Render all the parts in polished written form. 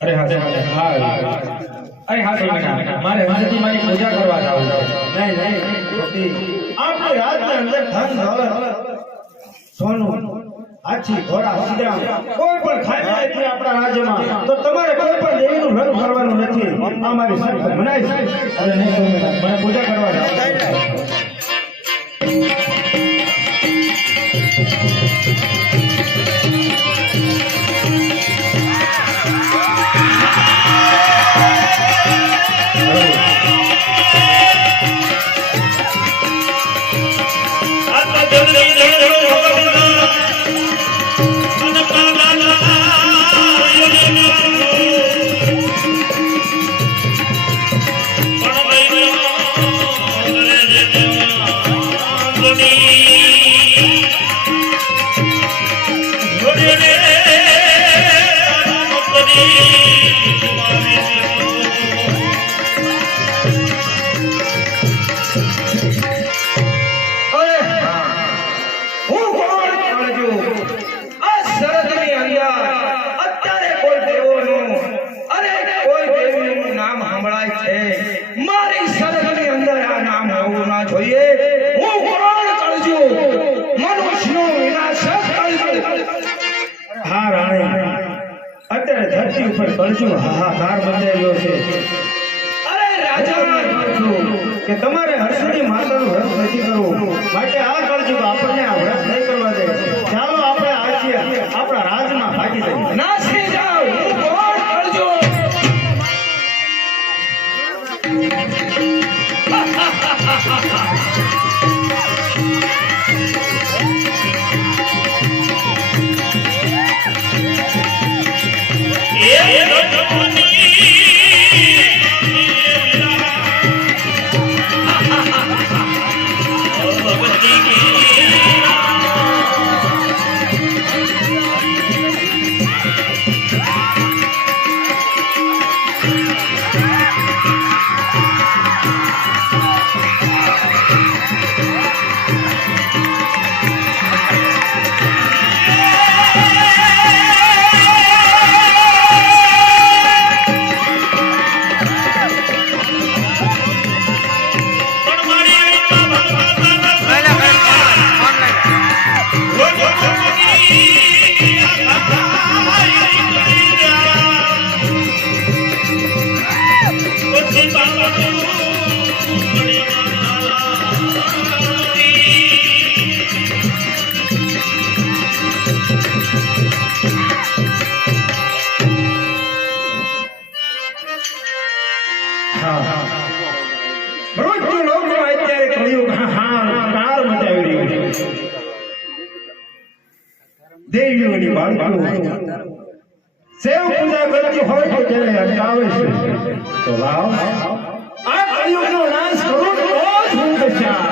અરે હા અરે હા સોના મારે હંસથી મારી પૂજા કરવા જાવું છે નહીં આપણે રાજની અંદર ધન દોલત સોનું હાથી ઘોડા સિદ્ધામ કોઈ પણ ખાઈ જાય છે આપણા રાજ્યમાં તો તમારે કોઈ પણ દેવીનું વ્રત કરવાનું નથી આ મારી શરત મનાય છે અરે નહીં સોના મને પૂજા કરવા જાવું ધરતી ઉપર કળજુ હાહાકાર મચાવ્યો છે. અરે રાજા કે તમારે હર્ષની માતાનું વ્રત નથી કરવું માટે આ કળજુ આપણને આ વ્રત નહીં કરવા દે. ચાલો આપણે આજે આપણા રાજમાં ભાગી જઈએ. નાસી જાઓ હું કોણ કળજુ. દેવીઓની બાળકીઓ સેવ પૂજા કરતી હોય તો તેને અટકાવે છે. તો લાવ આ કળિયુગનો નાશ કરો તો જ હું દશા.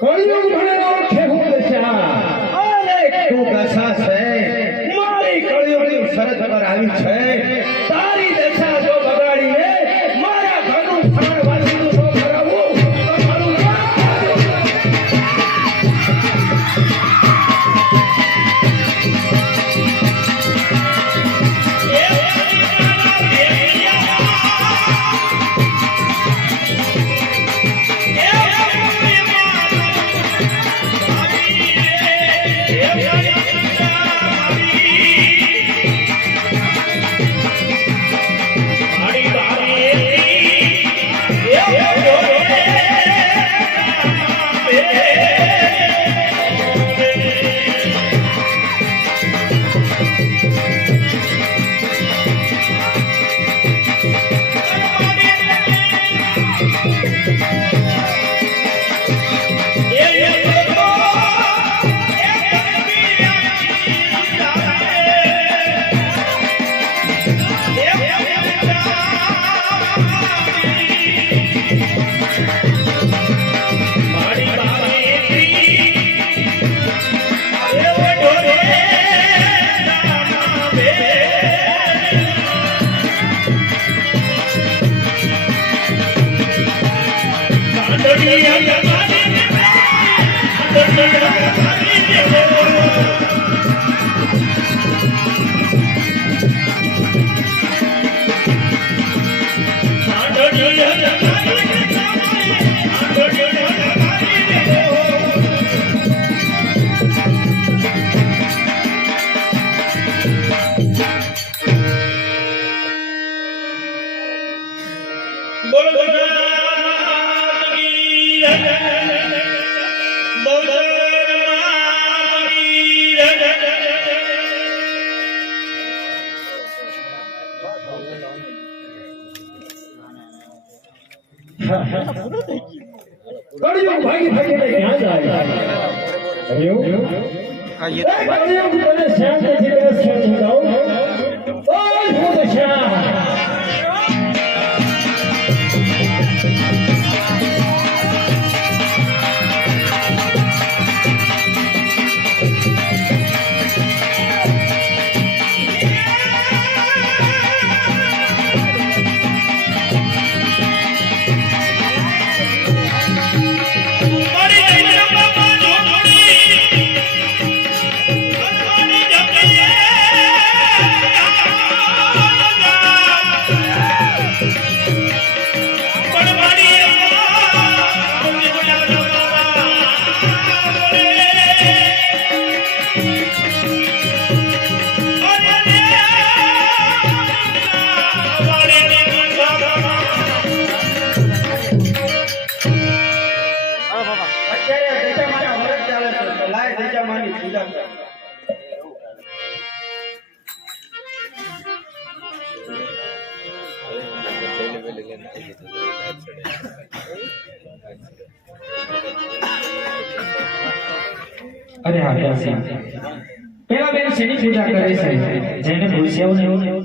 કળિયુગ મને ઓળખે હું દશા. અરે તું દશા છે મારી કળિયુગની શરત પર આવી છે. તારી દશા જો બગાડીને મારા ઘરનું સ્થાન વાંચીનું તો કરાવું તો મારું કળિયુગ ભાગી ભાગીને ક્યાં જાય? કળિયુગ? કળિયુગ તને શાંતિથી દસ સમજાવું. ઓય હું શ્યામ. અરે હા પેલા બેન શેની પૂજા કરે છે? જેને ભૂસ્યાઓ નહીં.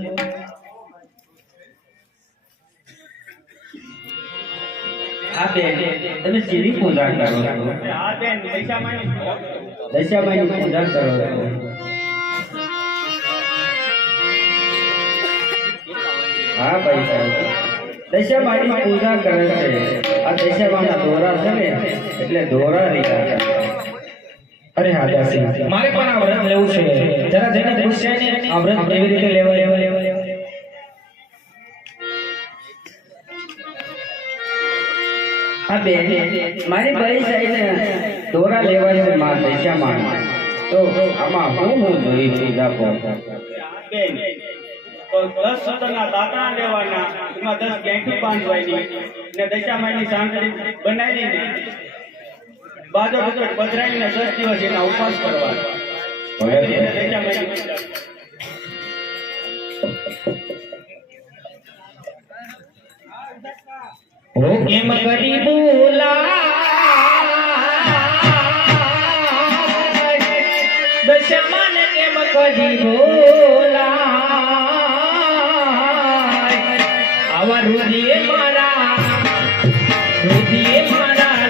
આ બેન તમે શેની પૂજા કરો છો? આ બેન દશામાની પૂજા કરો છો. હા ભાઈ સાહેબ, દશામાની પૂજા કરે છે. આ દશામાના દોરા છે ને એટલે દોરા લીધા. અરે હા દાસી, મારે પણ આ વ્રત લેવું છે. જરા જઈને પૂછ્યા ને આ વ્રત કેવી રીતે લેવાય? હા બેન, મારી ભાઈ સાહેબ દોરા લેવાય છે માં દશામાં. તો આમાં હું જોઈ પૂજા પર બેન તો 10 સતરના દાતા લેવાના, એમાં 10 ગેંઠી બાંધવાની ને દશામાની સાંકળી બનાવીને બાજો ટુકડ પધરાવીને 10 દિવસ એના ઉપવાસ કરવાના. કેમ કરી બોલા દશામાને કેમ કરી બોલા આવા રુધિએ મારા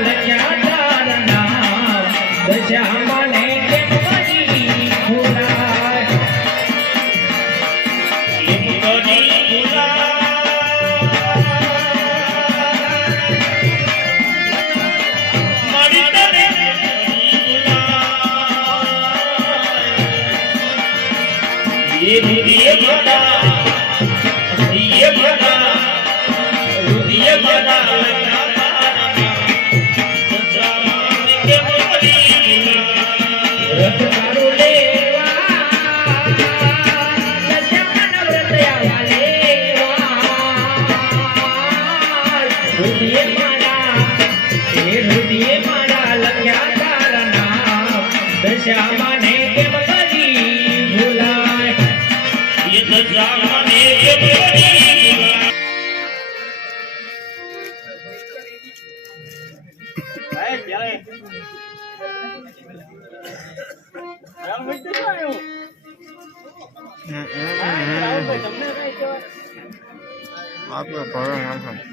લખ્યા તારના દશામાને કેમ કરી બોલા કેમ કરી બોલા દશામાને કેમ કરી ભૂલાય? એ દશામાને કેમ કરી ભૂલાય?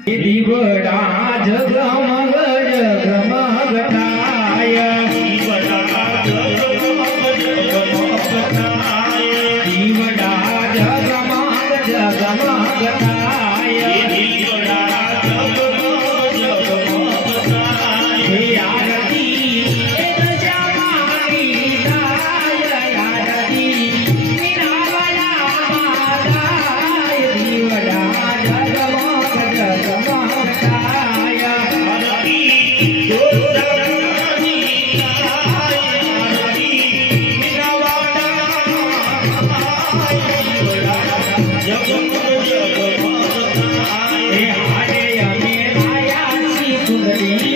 દીવડા જગમગ જગમગતાય, દીવડા એ હારે અમે આયા છી સુંદરી